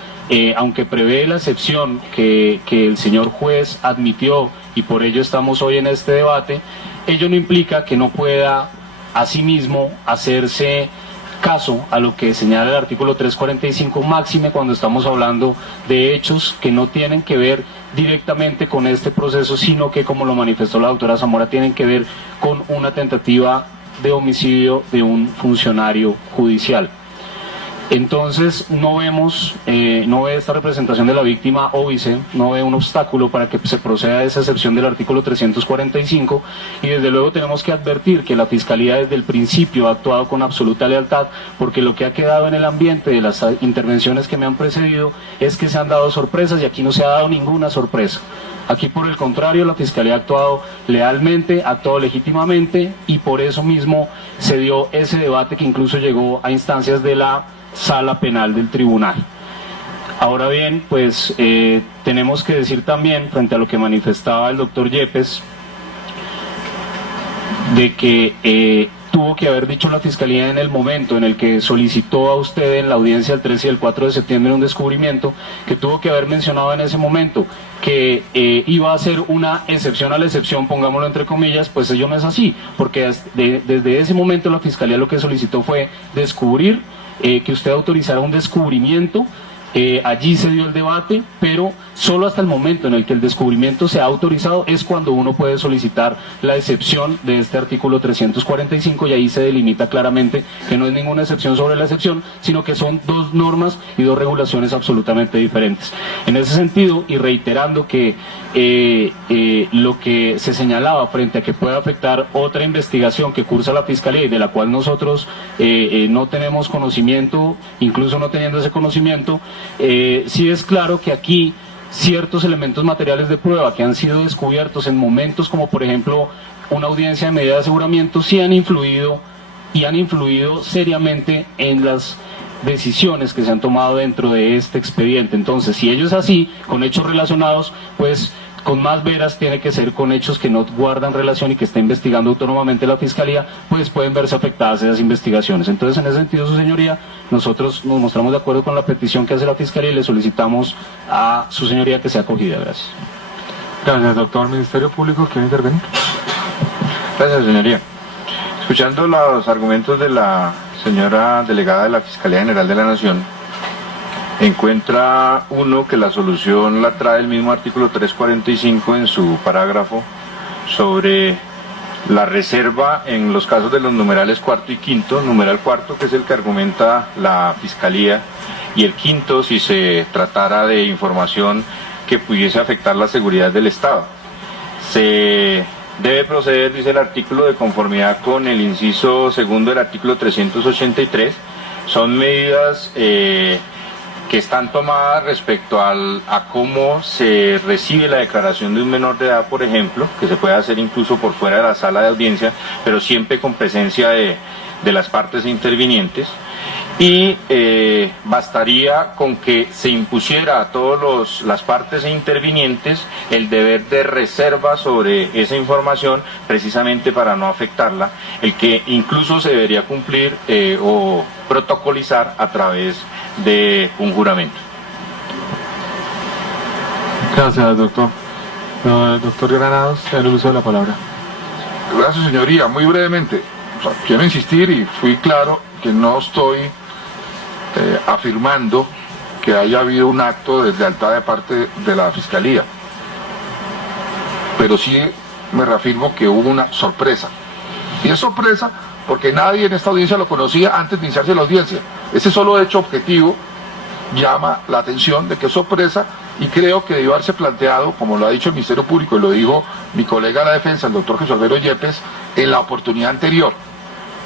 aunque prevé la excepción que el señor juez admitió y por ello estamos hoy en este debate, ello no implica que no pueda asimismo hacerse caso a lo que señala el artículo 345, máxime cuando estamos hablando de hechos que no tienen que ver directamente con este proceso, sino que, como lo manifestó la doctora Zamora, tienen que ver con una tentativa de homicidio de un funcionario judicial. Entonces no ve esta representación de la víctima óbice, no ve un obstáculo para que se proceda a esa excepción del artículo 345, y desde luego tenemos que advertir que la Fiscalía desde el principio ha actuado con absoluta lealtad, porque lo que ha quedado en el ambiente de las intervenciones que me han precedido es que se han dado sorpresas y aquí no se ha dado ninguna sorpresa. Aquí, por el contrario, la Fiscalía ha actuado lealmente, ha actuado legítimamente, y por eso mismo se dio ese debate que incluso llegó a instancias de la Sala Penal del Tribunal. Ahora bien, pues tenemos que decir también, frente a lo que manifestaba el doctor Yepes, de que tuvo que haber dicho la Fiscalía en el momento en el que solicitó a usted en la audiencia el 3 y el 4 de septiembre un descubrimiento, que tuvo que haber mencionado en ese momento que iba a ser una excepción a la excepción, pongámoslo entre comillas, pues ello no es así, porque desde ese momento la Fiscalía lo que solicitó fue descubrir, que usted autorizara un descubrimiento. Allí se dio el debate, pero solo hasta el momento en el que el descubrimiento se ha autorizado es cuando uno puede solicitar la excepción de este artículo 345, y ahí se delimita claramente que no es ninguna excepción sobre la excepción, sino que son dos normas y dos regulaciones absolutamente diferentes. En ese sentido, y reiterando que lo que se señalaba frente a que pueda afectar otra investigación que cursa la Fiscalía y de la cual nosotros no tenemos conocimiento, incluso no teniendo ese conocimiento, sí es claro que aquí ciertos elementos materiales de prueba que han sido descubiertos en momentos como por ejemplo una audiencia de medida de aseguramiento sí han influido y han influido seriamente en las decisiones que se han tomado dentro de este expediente. Entonces, si ello es así, con hechos relacionados, pues con más veras tiene que ser con hechos que no guardan relación y que está investigando autónomamente la Fiscalía, pues pueden verse afectadas esas investigaciones. Entonces, en ese sentido, su señoría, nosotros nos mostramos de acuerdo con la petición que hace la Fiscalía y le solicitamos a su señoría que sea acogida. Gracias. Gracias, doctor. Ministerio Público, ¿quiere intervenir? Gracias, señoría. Escuchando los argumentos de la señora delegada de la Fiscalía General de la Nación, encuentra uno que la solución la trae el mismo artículo 345 en su parágrafo sobre la reserva en los casos de los numerales cuarto y quinto, numeral cuarto que es el que argumenta la Fiscalía y el quinto si se tratara de información que pudiese afectar la seguridad del Estado. Se debe proceder, dice el artículo, de conformidad con el inciso segundo del artículo 383, son medidas que están tomadas respecto a cómo se recibe la declaración de un menor de edad, por ejemplo, que se puede hacer incluso por fuera de la sala de audiencia, pero siempre con presencia de las partes intervinientes, y bastaría con que se impusiera a todas las partes intervinientes el deber de reserva sobre esa información, precisamente para no afectarla, el que incluso se debería cumplir o protocolizar a través de un juramento. Gracias, doctor. Doctor Granados, el uso de la palabra. Gracias, señoría. Muy brevemente, quiero insistir y fui claro que no estoy afirmando que haya habido un acto de deslealtad de parte de la Fiscalía, pero sí me reafirmo que hubo una sorpresa. Y es sorpresa porque nadie en esta audiencia lo conocía antes de iniciarse la audiencia. Ese solo hecho objetivo llama la atención de que es sorpresa, y creo que debió haberse planteado, como lo ha dicho el Ministerio Público y lo dijo mi colega de la defensa, el doctor Jesús Alberto Yepes, en la oportunidad anterior.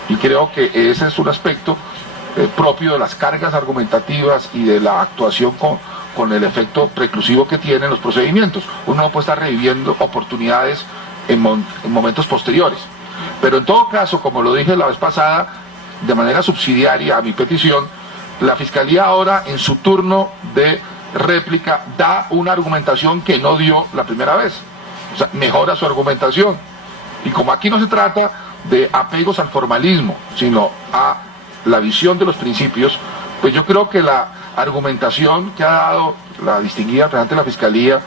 Y creo que ese es un aspecto propio de las cargas argumentativas y de la actuación con el efecto preclusivo que tienen los procedimientos. Uno no puede estar reviviendo oportunidades en momentos posteriores. Pero en todo caso, como lo dije la vez pasada, de manera subsidiaria a mi petición, la Fiscalía ahora en su turno de réplica da una argumentación que no dio la primera vez. O sea, mejora su argumentación. Y como aquí no se trata de apegos al formalismo, sino a la visión de los principios, pues yo creo que la argumentación que ha dado la distinguida representante de la Fiscalía,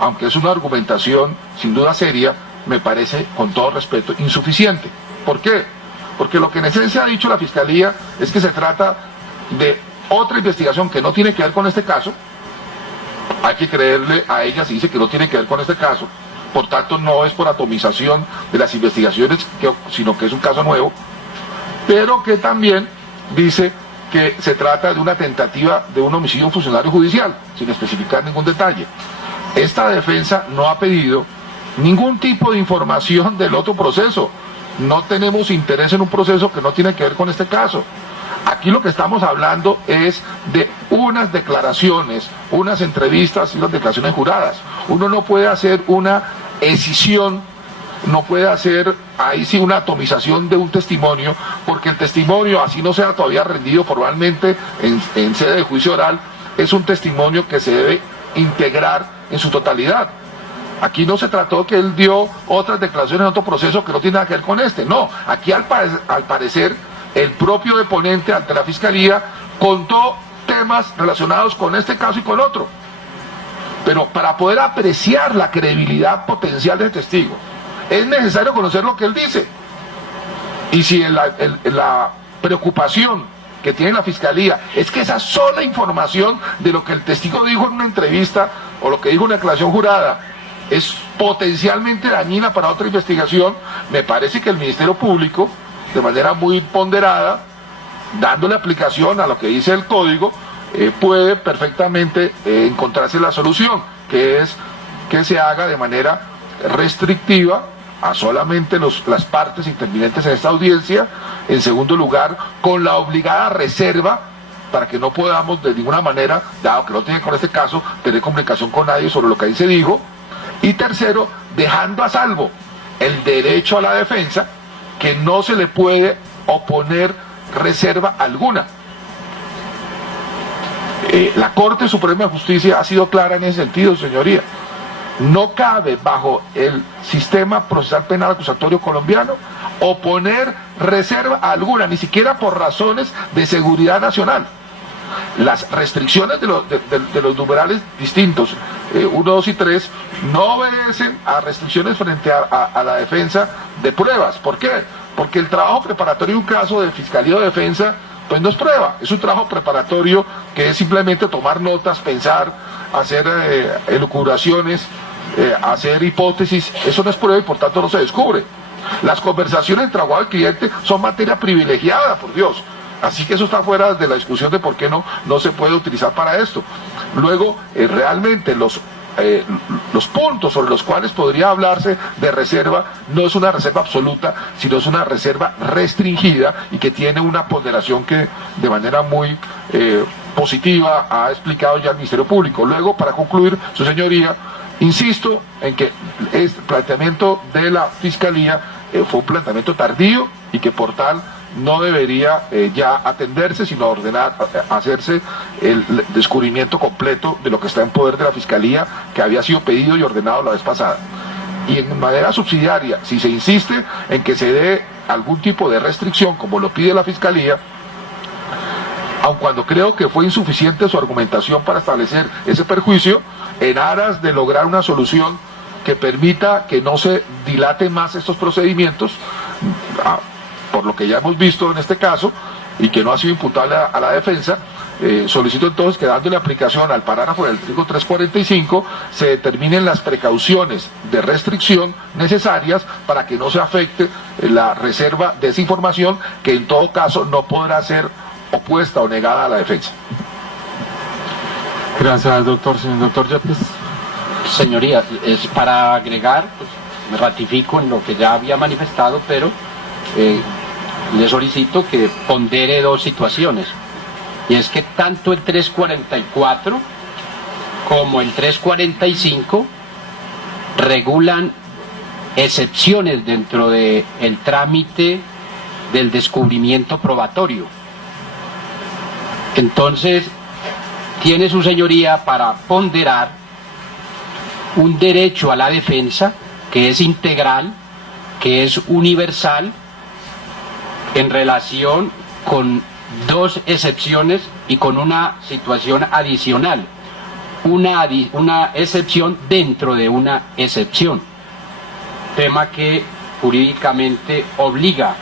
aunque es una argumentación sin duda seria, me parece, con todo respeto, insuficiente. ¿Por qué? Porque lo que en esencia ha dicho la Fiscalía es que se trata de otra investigación que no tiene que ver con este caso. Hay que creerle a ella si dice que no tiene que ver con este caso. Por tanto, no es por atomización de las investigaciones, sino que es un caso nuevo. Pero que también dice que se trata de una tentativa de un homicidio a un funcionario judicial, sin especificar ningún detalle. Esta defensa no ha pedido ningún tipo de información del otro proceso. No tenemos interés en un proceso que no tiene que ver con este caso. Aquí lo que estamos hablando es de unas declaraciones, unas entrevistas y unas declaraciones juradas. Uno no puede hacer una escisión, no puede hacer ahí sí una atomización de un testimonio, porque el testimonio, así no sea todavía rendido formalmente en sede de juicio oral, es un testimonio que se debe integrar en su totalidad. Aquí no se trató que él dio otras declaraciones en otro proceso que no tiene nada que ver con este. No, aquí al parecer el propio deponente ante la Fiscalía contó temas relacionados con este caso y con otro. Pero para poder apreciar la credibilidad potencial del testigo, es necesario conocer lo que él dice. Y si la preocupación que tiene la Fiscalía es que esa sola información de lo que el testigo dijo en una entrevista o lo que dijo en una declaración jurada es potencialmente dañina para otra investigación, me parece que el Ministerio Público, de manera muy ponderada, dándole aplicación a lo que dice el código, puede perfectamente encontrarse la solución, que es que se haga de manera restrictiva a solamente las partes intervinientes en esta audiencia. En segundo lugar, con la obligada reserva para que no podamos de ninguna manera, dado que no tiene con este caso, tener comunicación con nadie sobre lo que ahí se dijo. Y tercero, dejando a salvo el derecho a la defensa, que no se le puede oponer reserva alguna. La Corte Suprema de Justicia ha sido clara en ese sentido, señoría. no cabe bajo el sistema procesal penal acusatorio colombiano oponer reserva alguna, ni siquiera por razones de seguridad nacional. Las restricciones de los numerales distintos, 1, 2 y 3, no obedecen a restricciones frente a la defensa de pruebas. ¿Por qué? Porque el trabajo preparatorio de un caso de fiscalía o defensa, pues no es prueba, es un trabajo preparatorio que es simplemente tomar notas, pensar, hacer elucubraciones, hacer hipótesis. Eso no es prueba y por tanto no se descubre. Las conversaciones entre abogado y cliente son materia privilegiada, por Dios. Así que eso está fuera de la discusión de por qué no se puede utilizar para esto. Luego, realmente los puntos sobre los cuales podría hablarse de reserva no es una reserva absoluta, sino es una reserva restringida y que tiene una ponderación que de manera muy positiva ha explicado ya el Ministerio Público. Luego, para concluir, su señoría, insisto en que este planteamiento de la Fiscalía fue un planteamiento tardío y que por tal no debería ya atenderse, sino hacerse el descubrimiento completo de lo que está en poder de la Fiscalía, que había sido pedido y ordenado la vez pasada. Y en manera subsidiaria, si se insiste en que se dé algún tipo de restricción, como lo pide la Fiscalía, aun cuando creo que fue insuficiente su argumentación para establecer ese perjuicio, en aras de lograr una solución que permita que no se dilaten más estos procedimientos, por lo que ya hemos visto en este caso, y que no ha sido imputable a la defensa, solicito entonces que, dándole aplicación al parágrafo del artículo 345, se determinen las precauciones de restricción necesarias para que no se afecte la reserva de esa información, que en todo caso no podrá ser opuesta o negada a la defensa. Gracias, doctor. Señor doctor Yepes. Señoría, es para agregar, pues, me ratifico en lo que ya había manifestado, pero le solicito que pondere dos situaciones. Y es que tanto el 344 como el 345 regulan excepciones dentro del trámite del descubrimiento probatorio. Entonces, tiene su señoría para ponderar un derecho a la defensa que es integral, que es universal, en relación con dos excepciones y con una situación adicional, una excepción dentro de una excepción, tema que jurídicamente obliga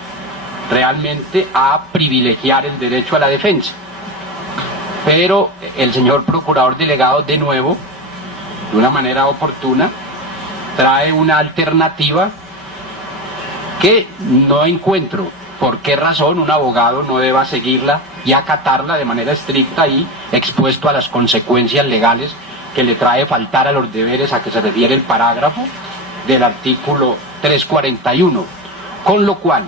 realmente a privilegiar el derecho a la defensa. Pero el señor procurador delegado, de nuevo, de una manera oportuna, trae una alternativa que no encuentro por qué razón un abogado no deba seguirla y acatarla de manera estricta y expuesto a las consecuencias legales que le trae faltar a los deberes a que se refiere el parágrafo del artículo 341. Con lo cual,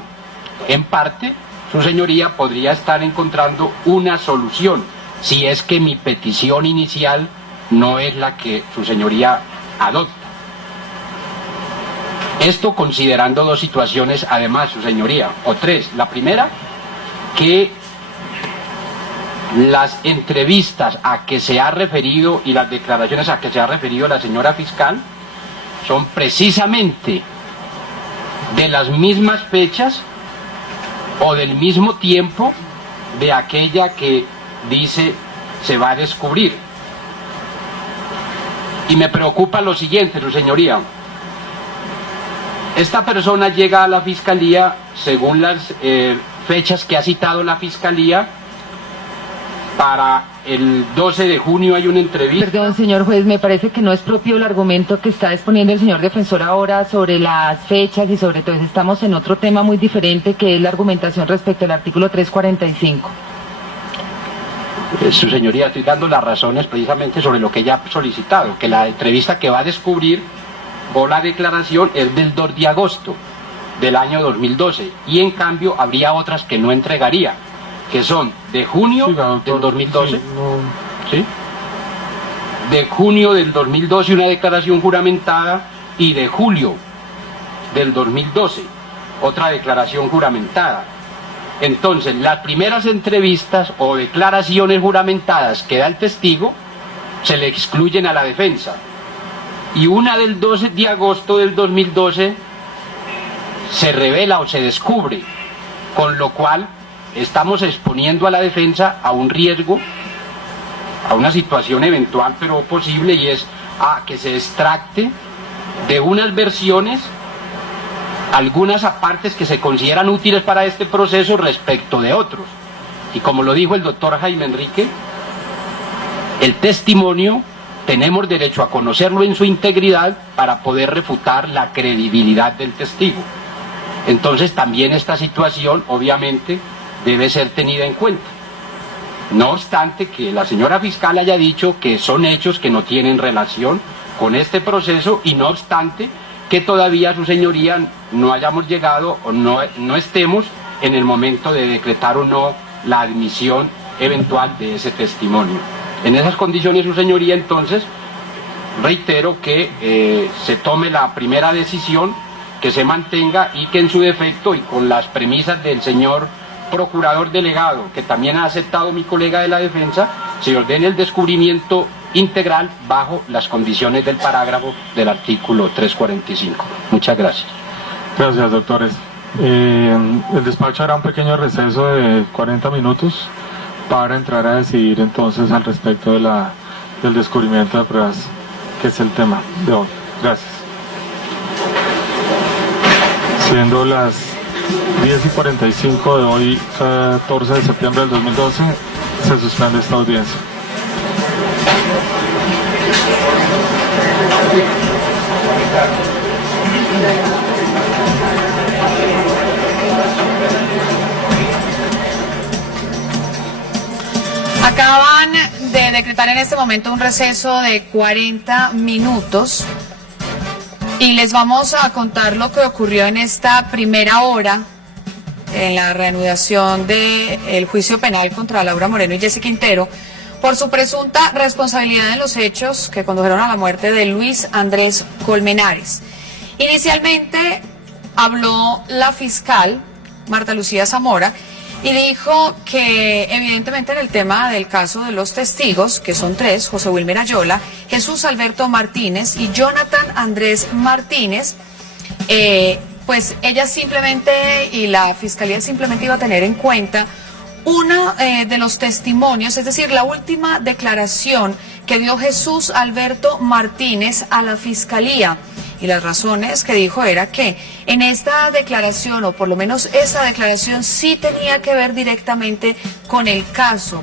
en parte, su señoría podría estar encontrando una solución, si es que mi petición inicial no es la que su señoría adopta. Esto considerando dos situaciones, además, su señoría, o tres. La primera, que las entrevistas a que se ha referido y las declaraciones a que se ha referido la señora fiscal son precisamente de las mismas fechas o del mismo tiempo de aquella que dice se va a descubrir. Y me preocupa lo siguiente, su señoría. Esta persona llega a la Fiscalía según las fechas que ha citado la Fiscalía. Para el 12 de junio hay una entrevista. Perdón, señor juez, me parece que no es propio el argumento que está exponiendo el señor defensor ahora sobre las fechas y sobre todo eso. Estamos en otro tema muy diferente, que es la argumentación respecto al artículo 345. Su señoría, estoy dando las razones precisamente sobre lo que ella ha solicitado, que la entrevista que va a descubrir o la declaración es del 2 de agosto del año 2012 y en cambio habría otras que no entregaría, que son de junio del 2012, ¿sí? De junio del 2012 una declaración juramentada y de julio del 2012 otra declaración juramentada. Entonces, las primeras entrevistas o declaraciones juramentadas que da el testigo se le excluyen a la defensa y una del 12 de agosto del 2012 se revela o se descubre, con lo cual estamos exponiendo a la defensa a un riesgo, a una situación eventual pero posible, y es a que se extracte de unas versiones algunas partes que se consideran útiles para este proceso respecto de otros. Y como lo dijo el doctor Jaime Enrique, el testimonio tenemos derecho a conocerlo en su integridad para poder refutar la credibilidad del testigo. Entonces también esta situación obviamente debe ser tenida en cuenta. No obstante que la señora fiscal haya dicho que son hechos que no tienen relación con este proceso, y no obstante que todavía su señoría no hayamos llegado o no estemos en el momento de decretar o no la admisión eventual de ese testimonio. En esas condiciones, su señoría, entonces, reitero que se tome la primera decisión, que se mantenga, y que en su defecto y con las premisas del señor procurador delegado, que también ha aceptado mi colega de la defensa, se ordene el descubrimiento integral bajo las condiciones del parágrafo del artículo 345. Muchas gracias. Gracias, doctores. El despacho hará un pequeño receso de 40 minutos para entrar a decidir entonces al respecto de del descubrimiento de pruebas, que es el tema de hoy. Gracias. Siendo las 10:45 de hoy, 14 de septiembre del 2012, se suspende esta audiencia. Acaban de decretar en este momento un receso de 40 minutos y les vamos a contar lo que ocurrió en esta primera hora en la reanudación del juicio penal contra Laura Moreno y Jessy Quintero por su presunta responsabilidad en los hechos que condujeron a la muerte de Luis Andrés Colmenares. Inicialmente habló la fiscal Marta Lucía Zamora y dijo que evidentemente en el tema del caso de los testigos, que son tres, José Wilmer Ayola, Jesús Alberto Martínez y Jonathan Andrés Martínez, pues ella simplemente y la fiscalía simplemente iba a tener en cuenta uno de los testimonios, es decir, la última declaración que dio Jesús Alberto Martínez a la fiscalía. Y las razones que dijo era que en esta declaración, o por lo menos esa declaración, sí tenía que ver directamente con el caso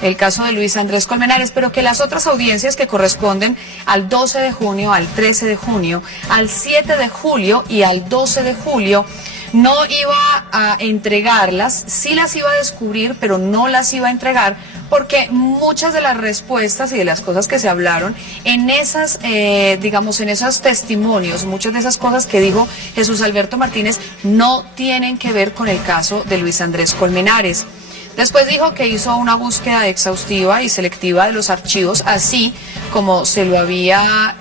de Luis Andrés Colmenares, pero que las otras audiencias que corresponden al 12 de junio, al 13 de junio, al 7 de julio y al 12 de julio, no iba a entregarlas, sí las iba a descubrir, pero no las iba a entregar, porque muchas de las respuestas y de las cosas que se hablaron en esas, digamos, en esos testimonios, muchas de esas cosas que dijo Jesús Alberto Martínez no tienen que ver con el caso de Luis Andrés Colmenares. Después dijo que hizo una búsqueda exhaustiva y selectiva de los archivos, así como se lo había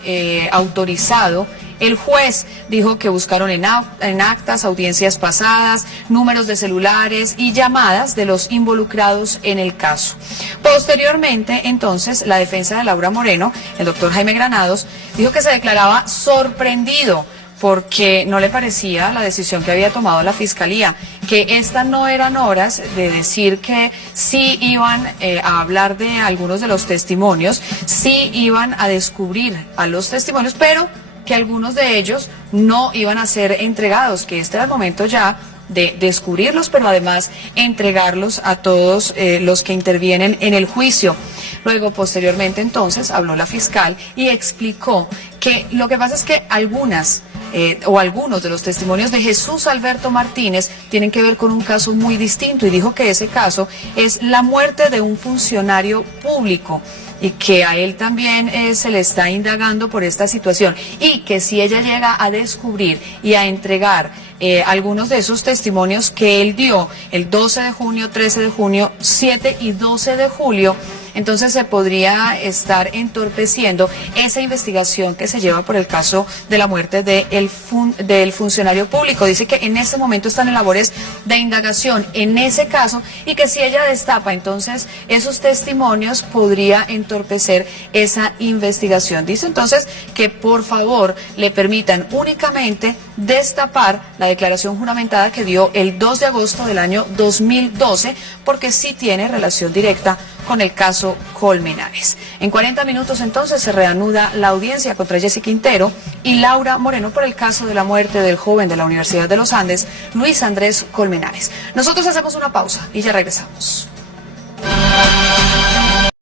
autorizado el juez. Dijo que buscaron en actas, audiencias pasadas, números de celulares y llamadas de los involucrados en el caso. Posteriormente, entonces, la defensa de Laura Moreno, el doctor Jaime Granados, dijo que se declaraba sorprendido porque no le parecía la decisión que había tomado la Fiscalía, que estas no eran horas de decir que sí iban a hablar de algunos de los testimonios, sí iban a descubrir a los testimonios, pero que algunos de ellos no iban a ser entregados, que este era el momento ya de descubrirlos, pero además entregarlos a todos los que intervienen en el juicio. Luego, posteriormente, entonces, habló la fiscal y explicó que lo que pasa es que algunos de los testimonios de Jesús Alberto Martínez tienen que ver con un caso muy distinto, y dijo que ese caso es la muerte de un funcionario público y que a él también se le está indagando por esta situación, y que si ella llega a descubrir y a entregar algunos de esos testimonios que él dio el 12 de junio, 13 de junio, 7 y 12 de julio, entonces se podría estar entorpeciendo esa investigación que se lleva por el caso de la muerte del funcionario público. Dice que en este momento están en labores de indagación en ese caso y que si ella destapa entonces esos testimonios podría entorpecer esa investigación. Dice entonces que por favor le permitan únicamente destapar la declaración juramentada que dio el 2 de agosto del año 2012 porque sí tiene relación directa con el caso Colmenares. En 40 minutos entonces se reanuda la audiencia contra Jessy Quintero y Laura Moreno por el caso de la muerte del joven de la Universidad de los Andes, Luis Andrés Colmenares. Nosotros hacemos una pausa y ya regresamos.